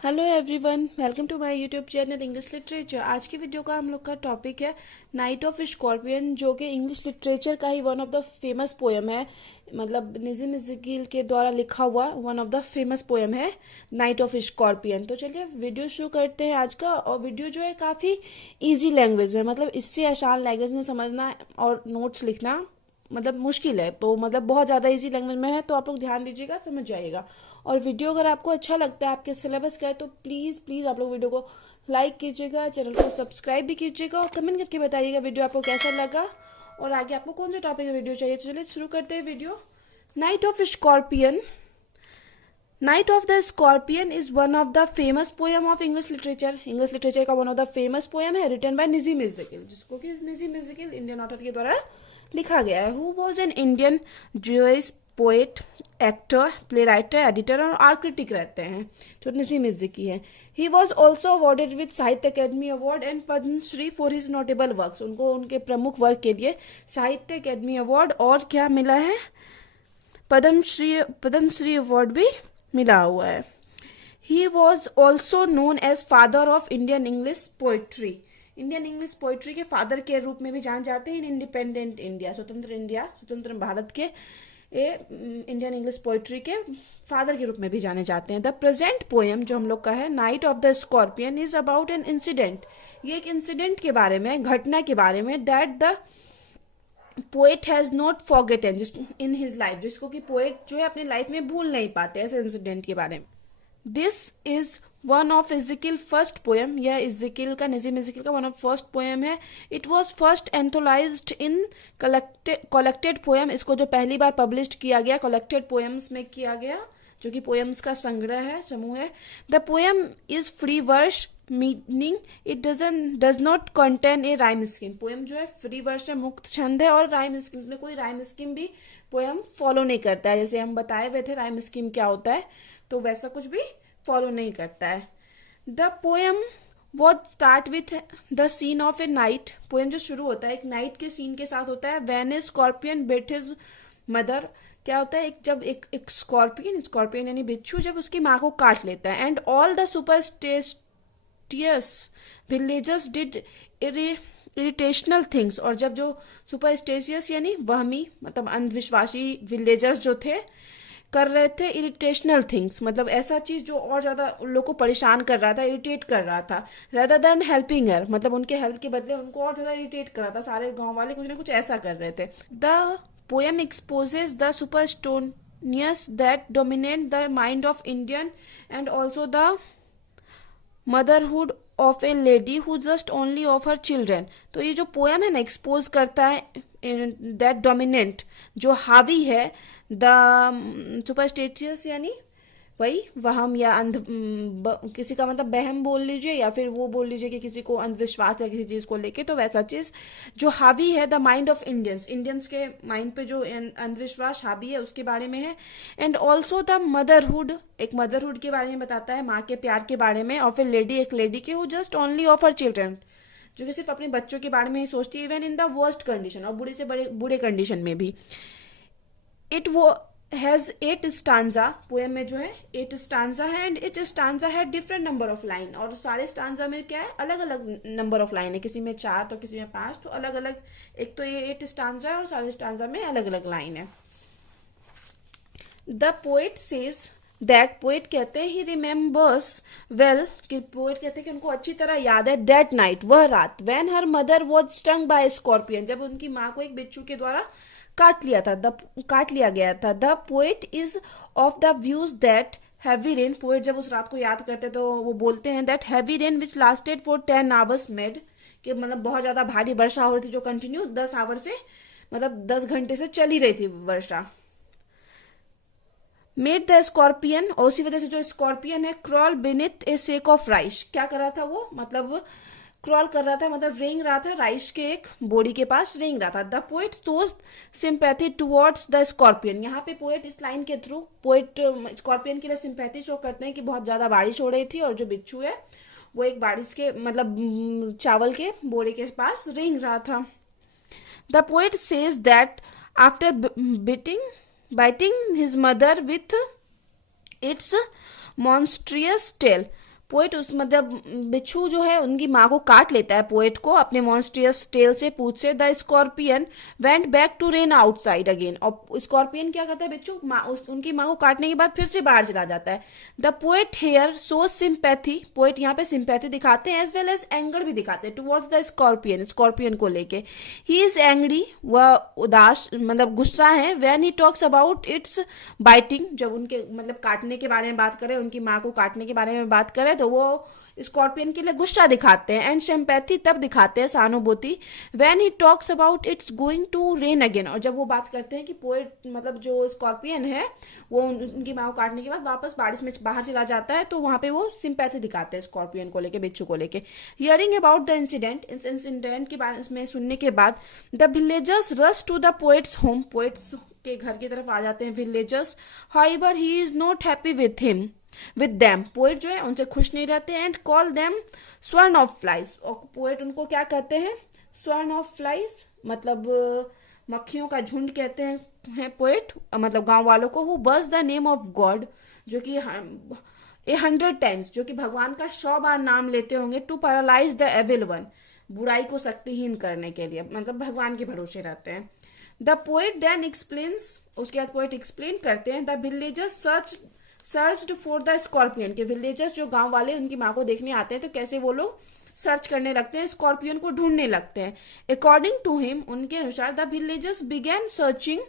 Hello everyone, welcome to my YouTube channel English literature. आज की video का हम लोग का टॉपिक है नाइट ऑफ स्कॉर्पियन, जो कि इंग्लिश लिटरेचर का ही one of the famous poem है। मतलब नजीम इज़्ज़कील के द्वारा लिखा हुआ one of the famous poem है नाइट ऑफ स्कॉर्पियन। तो चलिए वीडियो शुरू करते हैं आज का। और वीडियो जो है काफ़ी इजी लैंग्वेज है, मतलब इससे आसान लैंग्वेज में समझना और नोट्स लिखना मतलब मुश्किल है। तो मतलब बहुत ज़्यादा इजी लैंग्वेज में है, तो आप लोग ध्यान दीजिएगा, समझ जाइएगा। और वीडियो अगर आपको अच्छा लगता है, आपके सिलेबस का है, तो प्लीज़ प्लीज़ आप लोग वीडियो को लाइक कीजिएगा, चैनल को सब्सक्राइब भी कीजिएगा और कमेंट करके बताइएगा वीडियो आपको कैसा लगा और आगे आपको कौन सा टॉपिक का वीडियो चाहिए। तो चलिए शुरू करते हैं video. Night of scorpion. Night of the scorpion is one of the famous poem of English literature. English literature का one of the famous poem है, रिटन बाय नजीम इज़्ज़कील, जिसको कि नजीम इज़्ज़कील इंडियन ऑथर के द्वारा लिखा गया है। Who was an Indian Jewish poet, actor, play writer, editor और आर्ट क्रिटिक रहते हैं, जो नजीम इज़्ज़कील है। He was also awarded with Sahitya Akademi award and Padmashri for his notable works. उनको उनके प्रमुख वर्क के लिए साहित्य अकेडमी अवार्ड और क्या मिला है, पद्मश्री अवार्ड भी मिला हुआ है। He was also known as father of Indian English poetry. Indian English poetry के फादर के रूप में भी जाने जाते हैं। इन इंडिपेंडेंट इंडिया, स्वतंत्र भारत के इंडियन इंग्लिश पोइट्री के फादर के रूप में भी जाने जाते हैं। द प्रेजेंट पोएम जो हम लोग का है, night of the scorpion, is about an incident. ये एक इंसिडेंट के बारे में, घटना के बारे में, that the poet has not forgotten in his life, जिसको कि पोएट जो है अपनी लाइफ में भूल नहीं पाते, ऐसे इंसिडेंट के बारे में। This is one of Ezekiel first poem. यह इज़्ज़कील का, नजीम इज़्ज़कील का वन ऑफ फर्स्ट पोएम है। It was first anthologised in collected poem. इसको जो पहली बार पब्लिश किया गया कलेक्टेड पोएम्स में किया गया, जो कि पोएम्स का संग्रह है, समूह है। The poem is free verse, meaning it does not contain a rhyme scheme. Poem जो है फ्री वर्स है, मुक्त छंद है, और राइम स्कीम में कोई राइम स्कीम भी पोएम फॉलो नहीं करता है। जैसे हम बताए हुए थे राइम स्कीम क्या होता है, तो वैसा कुछ भी फॉलो नहीं करता है। द पोएम वो start with the scene of a night. Poem जो शुरू होता है एक नाइट के सीन के साथ होता है। When A scorpion bit his mother. क्या होता है, एक स्कॉर्पियन यानी बिच्छू जब उसकी माँ को काट लेता है। And all the superstitious villagers did irrational things. और जब जो सुपरस्टिशियस यानी वहमी, मतलब अंधविश्वासी विलेजर्स जो थे, कर रहे थे इरिटेशनल थिंग्स, मतलब ऐसा चीज़ जो और ज़्यादा उन लोग को परेशान कर रहा था, इरिटेट कर रहा था, रेदर देन हेल्पिंग हर, मतलब उनके हेल्प के बदले उनको और ज़्यादा इरिटेट कर रहा था। सारे गांव वाले कुछ ना कुछ ऐसा कर रहे थे। The poem exposes the superstitions that dominate the mind of Indian and also the motherhood of a lady who just only of her children. तो ये जो पोएम है ना, एक्सपोज करता है दैट डोमिनेंट, जो हावी है, द सुपरस्टिशियस यानी वही वहम या किसी का मतलब बहम बोल लीजिए, या फिर वो बोल लीजिए कि किसी को अंधविश्वास है किसी चीज़ को लेके, तो वैसा चीज़ जो हावी है द माइंड ऑफ इंडियंस के माइंड पे जो अंधविश्वास हावी है उसके बारे में है। एंड ऑल्सो द मदरहुड, एक मदरहुड के बारे में बताता है, माँ के प्यार के बारे में। और फिर लेडी, एक लेडी के who just only of her children, जो कि सिर्फ अपने बच्चों के बारे में ही सोचती है, even in the worst condition, और बुरे से बड़े बुरे कंडीशन में भी। इट वो हैज़ 8 स्टांजा। पोएम में जो है 8 स्टांजा है। एंड इच स्टांजा है डिफरेंट नंबर ऑफ लाइन। और सारे स्टांजा में क्या है, अलग अलग नंबर ऑफ लाइन है, किसी में 4 तो किसी में 5, तो अलग अलग। एक तो ये 8 स्टांजा है और सारे स्टांजा में अलग अलग लाइन है। The poet says that, poet कहते हैं, ही रिमेम्बर्स वेल, कि पोएट कहते हैं कि उनको अच्छी तरह याद है, दैट नाइट, वह रात, when her mother was stung by scorpion, जब उनकी माँ को एक बिच्छू के द्वारा काट लिया गया था। The poet is of the views that heavy rain, poet जब उस रात को याद करते तो वो बोलते हैं that heavy rain which lasted for 10 hours made, कि मतलब बहुत ज़्यादा भारी वर्षा हो रही थी जो कंटिन्यू 10 आवर से, मतलब 10 घंटे से चली रही थी वर्षा। मेड द स्कॉर्पियन, और उसी वजह से जो स्कॉर्पियन है, crawl beneath A sake of rice. क्या कर रहा था वो, मतलब क्रॉल कर रहा था, मतलब रेंग रहा था, राइस के एक बोरी के पास रेंग रहा था। The poet shows sympathy towards the scorpion. यहाँ पे पोएट इस लाइन के थ्रू पोएट स्कॉर्पियन के लिए सिंपैथी शो करते हैं कि बहुत ज़्यादा बारिश हो रही थी और जो बिच्छू है वो एक बारिश के मतलब चावल के बोरे के पास रेंग रहा था। The poet says that after biting his mother with its monstrous tail, poet उस मतलब बिच्छू जो है उनकी माँ को काट लेता है पोएट को अपने मॉन्स्ट्रियस टेल से, पूंछ से। The scorpion went back to rain outside again, और स्कॉर्पियन क्या करता है, बिच्छू उनकी माँ को काटने के बाद फिर से बाहर चला जाता है। The poet here show sympathy, poet यहाँ पे सिंपैथी दिखाते हैं एज वेल एज एंगर भी दिखाते हैं टुवर्ड्स द स्कॉर्पियन, स्कॉर्पियन को लेके। ही इज एंग्री, वह उदास मतलब गुस्सा है। When he talks about it's biting, जब उनके मतलब काटने के बारे में बात करें, उनकी माँ को काटने के बारे में बात करें, तो वो स्कॉर्पियन के लिए गुस्सा दिखाते हैं। एंड सिंपैथी तब दिखाते हैं, सहानुभूति, when he talks about it's going to rain again, और जब वो बात करते हैं कि पोएट मतलब जो स्कॉर्पियन है वो उनकी माँ को काटने के बाद वापस बारिश में बाहर चला जाता है, तो वहां पे वो सिंपैथी दिखाते हैं स्कॉर्पियन को लेके, बिच्छू को लेके। हियरिंग अबाउट द इंसिडेंट, इस इंसिडेंट के बारे में सुनने के बाद the villagers rush to the poet's home, poet's के घर की तरफ आ जाते हैं villagers. However he is not happy with them, poet जो है उनसे खुश नहीं रहते। And call them swarm of flies, और पोएट उनको क्या कहते हैं, स्वर्ण ऑफ फ्लाइज, मतलब मक्खियों का झुंड कहते हैं पोएट, मतलब गांव वालों को। हु बस द नेम ऑफ गॉड, जो कि 100 टाइम्स, जो कि भगवान का 100 बार नाम लेते होंगे। To paralyse the evil one, बुराई को शक्तिहीन करने के लिए, मतलब भगवान के भरोसे रहते हैं। द पोएट देन एक्सप्लेन्स, उसके बाद पोएट एक्सप्लेन करते हैं। The villagers searched for the scorpion, के विलेजर्स जो गांव वाले उनकी माँ को देखने आते हैं, तो कैसे वो लोग सर्च करने लगते हैं, स्कॉर्पियन को ढूंढने लगते हैं। अकॉर्डिंग टू हिम, उनके अनुसार, the villagers began searching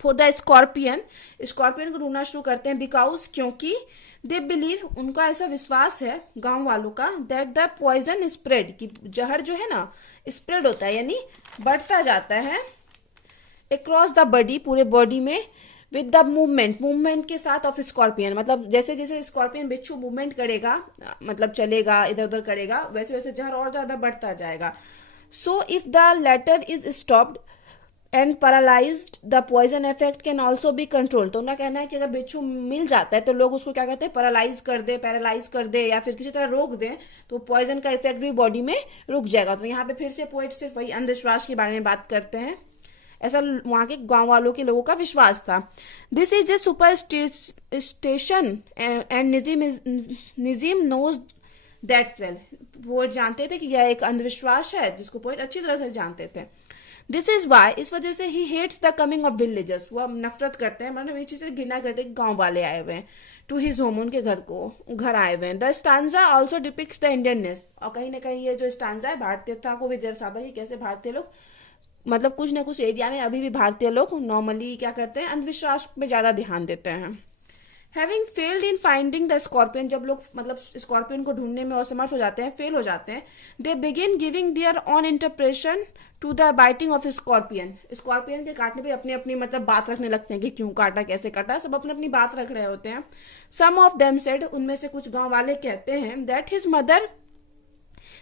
for the scorpion, scorpion को ढूंढना शुरू करते हैं। बिकॉज, क्योंकि दे बिलीव, उनका ऐसा विश्वास है गांव वालों का, दैट द पॉइजन स्प्रेड, कि जहर जो है ना स्प्रेड होता है, यानी बढ़ता जाता है अक्रॉस द बॉडी, पूरे बॉडी में, विद द मूवमेंट के साथ ऑफ स्कॉर्पियन, मतलब जैसे जैसे स्कॉर्पियन बिच्छू मूवमेंट करेगा, मतलब चलेगा, इधर उधर करेगा, वैसे वैसे जहर और ज्यादा बढ़ता जाएगा। So if the latter is stopped and paralysed, the poison effect can also be control, तो उनका कहना है कि अगर बिच्छू मिल जाता है तो लोग उसको क्या कहते हैं, पैरालाइज कर दे या फिर किसी तरह रोक दें, तो पॉइजन का इफेक्ट भी बॉडी में रुक जाएगा। तो यहाँ पे फिर से पोएट सिर्फ वही अंधविश्वास के बारे में बात करते हैं, ऐसा वहां के गांव वालों के लोगों का विश्वास था। This is a superstition and Nissim knows that's well, poet जानते थे कि यह एक अंधविश्वास है, जिसको पोएट अच्छी तरह से जानते थे। दिस इज वाई, इस वजह से he hates the coming of villagers, वो नफरत करते हैं, मतलब ये चीजें घृणा करते हैं, गांव वाले आए हुए हैं, टू हिज होम, उनके घर आए हुए हैं। The stanza also depicts the Indianness, और कहीं ना कहीं ये जो स्टांजा है भारतीयता को भी दर्शाता है कि कैसे भारतीय लोग, मतलब कुछ ना कुछ एरिया में अभी भी भारतीय लोग नॉर्मली क्या करते हैं, अंधविश्वास पे ज्यादा ध्यान देते हैं। Having failed in finding the scorpion, जब लोग मतलब स्कॉर्पियन को ढूंढने में असमर्थ हो जाते हैं, फेल हो जाते हैं, they begin giving their own interpretation to the biting of scorpion, scorpion के काटने पे अपनी अपनी मतलब बात रखने लगते हैं कि क्यों काटा, कैसे काटा, सब अपनी अपनी बात रख रहे होते हैं। सम ऑफ देम सेड, उनमें से कुछ गांव वाले कहते हैं, that his mother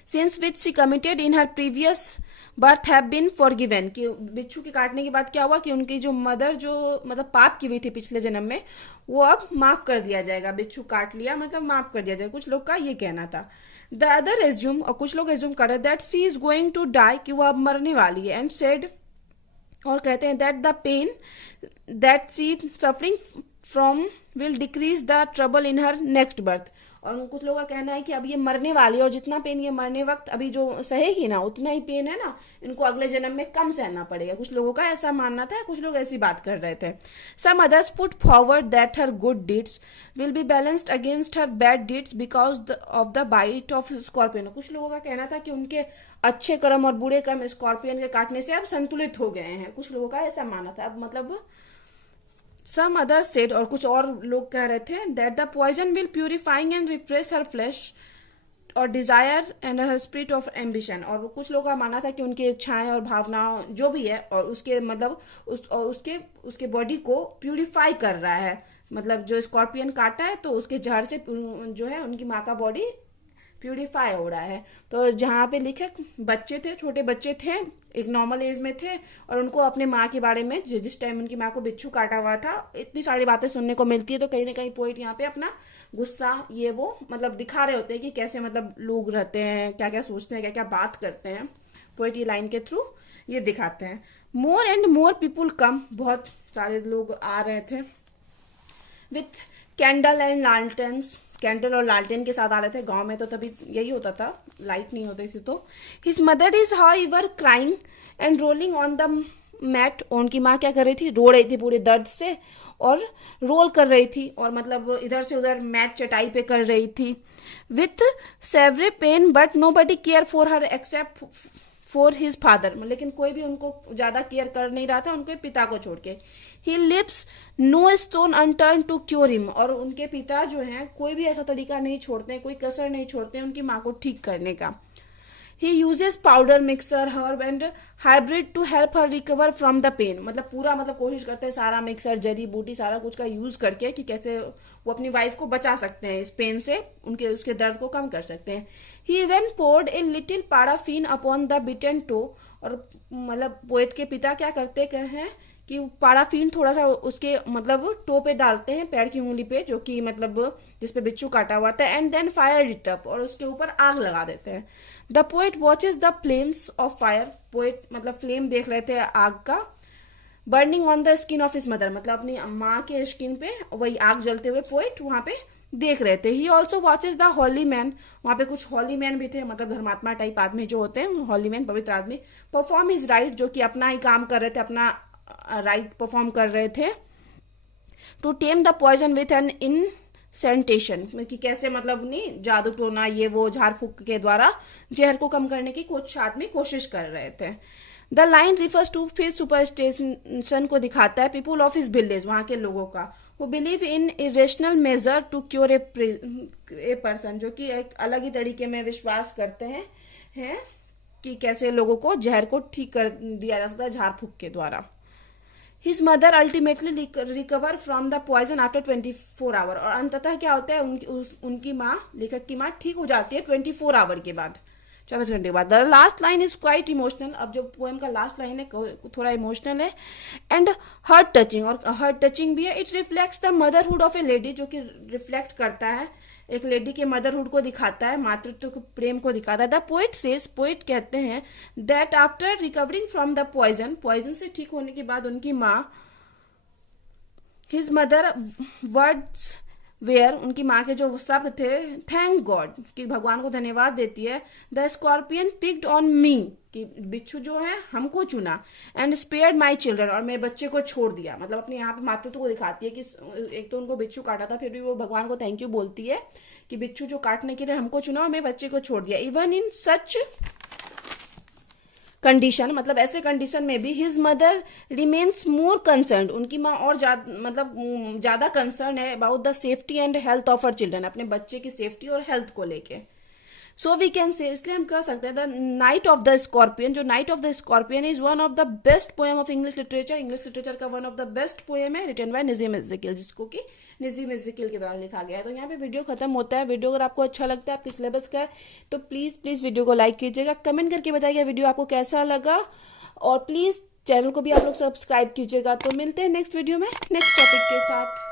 sins which she committed in her previous birth have been forgiven, कि बिच्छू के काटने के बाद क्या हुआ कि उनकी जो मदर जो मतलब पाप की हुई थी पिछले जन्म में, वो अब माफ कर दिया जाएगा, बिच्छू काट लिया मतलब माफ कर दिया जाएगा, कुछ लोग का ये कहना था। द अदर एज्यूम, और कुछ लोग एज्यूम कर रहे that she is going to die, कि वो अब मरने वाली है। एंड सेड, और कहते हैं that the pain that she suffering from will decrease the trouble in her next birth, और कुछ लोगों का कहना है कि अब ये मरने वाली है और जितना पेन ये मरने वक्त अभी जो सहेगी ना, उतना ही पेन है ना इनको अगले जन्म में कम सहना पड़ेगा। कुछ लोगों का ऐसा मानना था, कुछ लोग ऐसी बात कर रहे थे। Some others put forward that her good deeds will be balanced against her bad deeds because of the bite of scorpion, कुछ लोगों का कहना था कि उनके अच्छे कर्म और बुरे कर्म स्कॉर्पियन के काटने से अब संतुलित हो गए हैं, कुछ लोगों का ऐसा मानना था। अब मतलब सम अदर सेड, और कुछ और लोग कह रहे थे, that the poison will purifying and refresh her flesh और desire and her spirit of ambition, और कुछ लोगों का मानना था कि उनकी इच्छाएं और भावनाओं जो भी है और उसके मतलब उसके बॉडी को प्यूरिफाई कर रहा है, मतलब जो स्कॉर्पियन काटा है तो उसके जहर से जो है उनकी माँ का बॉडी प्यूरिफाई हो रहा है। तो जहाँ पे लिखे बच्चे थे, छोटे बच्चे थे, एक नॉर्मल एज में थे, और उनको अपने माँ के बारे में जिस टाइम उनकी माँ को बिच्छू काटा हुआ था इतनी सारी बातें सुनने को मिलती है, तो कहीं ना कहीं पोइट यहाँ पे अपना गुस्सा ये वो मतलब दिखा रहे होते हैं कि कैसे मतलब लोग रहते हैं, क्या क्या सोचते हैं, क्या क्या बात करते हैं। पोइट ये लाइन के थ्रू ये दिखाते हैं। मोर एंड मोर पीपुल कम, बहुत सारे लोग आ रहे थे, विथ कैंडल एंड लालटेंस, कैंडल और लालटेन के साथ आ रहे थे। गांव में तो तभी यही होता था, लाइट नहीं होती थी। तो his mother is however crying and rolling on the mat. उनकी माँ क्या कर रही थी, रो रही थी पूरे दर्द से और रोल कर रही थी, और मतलब इधर से उधर मैट चटाई पे कर रही थी। With severe pain but nobody care for her except for his father. लेकिन कोई भी उनको ज़्यादा केयर कर नहीं रहा था, उनके पिता को छोड़ के। He leaves no stone unturned to cure him. और उनके पिता जो हैं कोई भी ऐसा तरीका नहीं छोड़ते हैं, कोई कसर नहीं छोड़ते हैं उनकी माँ को ठीक करने का। He uses powder mixture herb and hybrid to help her recover from the pain. मतलब पूरा मतलब कोशिश करते हैं सारा मिक्सर जड़ी बूटी सारा कुछ का यूज करके कि कैसे वो अपनी वाइफ को बचा सकते हैं इस पेन से, उनके उसके दर्द को कम कर सकते हैं। He even poured a little paraffin upon the bitten toe. और मतलब पोएट के पिता क्या करते हैं कि पाराफिन थोड़ा सा उसके मतलब टो पे डालते हैं, पैर की उंगली पे, जो कि मतलब जिसपे बिच्छू काटा हुआ था, and then fire it up, और उसके ऊपर आग लगा देते हैं। The poet watches the flames of fire. Poet मतलब फ्लेम देख रहे थे आग का। Burning on the skin of his mother, मतलब अपनी माँ के स्किन पे वही आग जलते हुए पोएट वहां पे देख रहे थे। He also watches the holy man. वहां पे कुछ हॉली मैन भी थे, मतलब धर्मात्मा टाइप आदमी जो होते हैं, हॉली मैन पवित्र आदमी। परफॉर्म हिज राइट, जो कि अपना ही काम कर रहे थे, अपना राइट परफॉर्म कर रहे थे। To tame the poison with an incantation, कि कैसे मतलब नहीं जादू टोना ये वो झाड़ फूक के द्वारा जहर को कम करने की कुछ आदमी कोशिश कर रहे थे। द लाइन रिफर्स टू फिर सुपरस्टिशन को दिखाता है पीपुल ऑफ हिज विलेज, वहां के लोगों का, वो believe in irrational measure to cure a person, जो कि एक अलग ही तरीके में विश्वास करते हैं कि कैसे लोगों को जहर को ठीक कर दिया जा सकता है झाड़ फूक के द्वारा। His mother ultimately recover from the poison after 24 hour. और अंततः क्या होता है, उनकी माँ, लेखक की माँ ठीक हो जाती है 24 आवर के बाद, 24 घंटे के बाद। The last line is quite emotional. अब जो पोएम का लास्ट लाइन है थोड़ा इमोशनल है, एंड हार्ट टचिंग, और हार्ट टचिंग भी है। It reflects the motherhood of a lady, जो कि रिफ्लेक्ट करता है एक लेडी के मदरहुड को दिखाता है, मातृत्व के प्रेम को दिखाता है। द पोएट सेज, पोएट कहते हैं, that after recovering from the poison, poison से ठीक होने के बाद उनकी माँ, हिज मदर वर्ड्स वेयर, उनकी माँ के जो शब्द थे, थैंक गॉड, कि भगवान को धन्यवाद देती है। The scorpion picked on me, कि बिच्छू जो है हमको चुना, एंड स्पेयर्ड माई चिल्ड्रन, और मेरे बच्चे को छोड़ दिया। मतलब अपने यहाँ पे मातृत्व को दिखाती है कि एक तो उनको बिच्छू काटा था, फिर भी वो भगवान को थैंक यू बोलती है कि बिच्छू जो काटने के लिए हमको चुना और मेरे बच्चे को छोड़ दिया। इवन इन सच कंडीशन, मतलब ऐसे कंडीशन में भी his mother remains more concern, उनकी माँ और ज्यादा कंसर्न है about the safety and health of her children, अपने बच्चे की सेफ्टी और हेल्थ को लेके। सो वी कैन से, इसलिए हम कह सकते हैं the night of the scorpion, जो night of the scorpion is one of the best poem of English literature, English literature का one of the best poem है, रिटन बाय नजीम इज़्ज़कील, जिसको कि नजीम इज़्ज़कील के द्वारा लिखा गया है। तो यहाँ पे वीडियो खत्म होता है। वीडियो अगर आपको अच्छा लगता है आपके सिलेबस का है तो प्लीज़ वीडियो को लाइक कीजिएगा, कमेंट करके बताइएगा वीडियो आपको कैसा लगा, और प्लीज़ चैनल को भी आप लोग सब्सक्राइब कीजिएगा। तो मिलते हैं नेक्स्ट वीडियो में नेक्स्ट टॉपिक के साथ।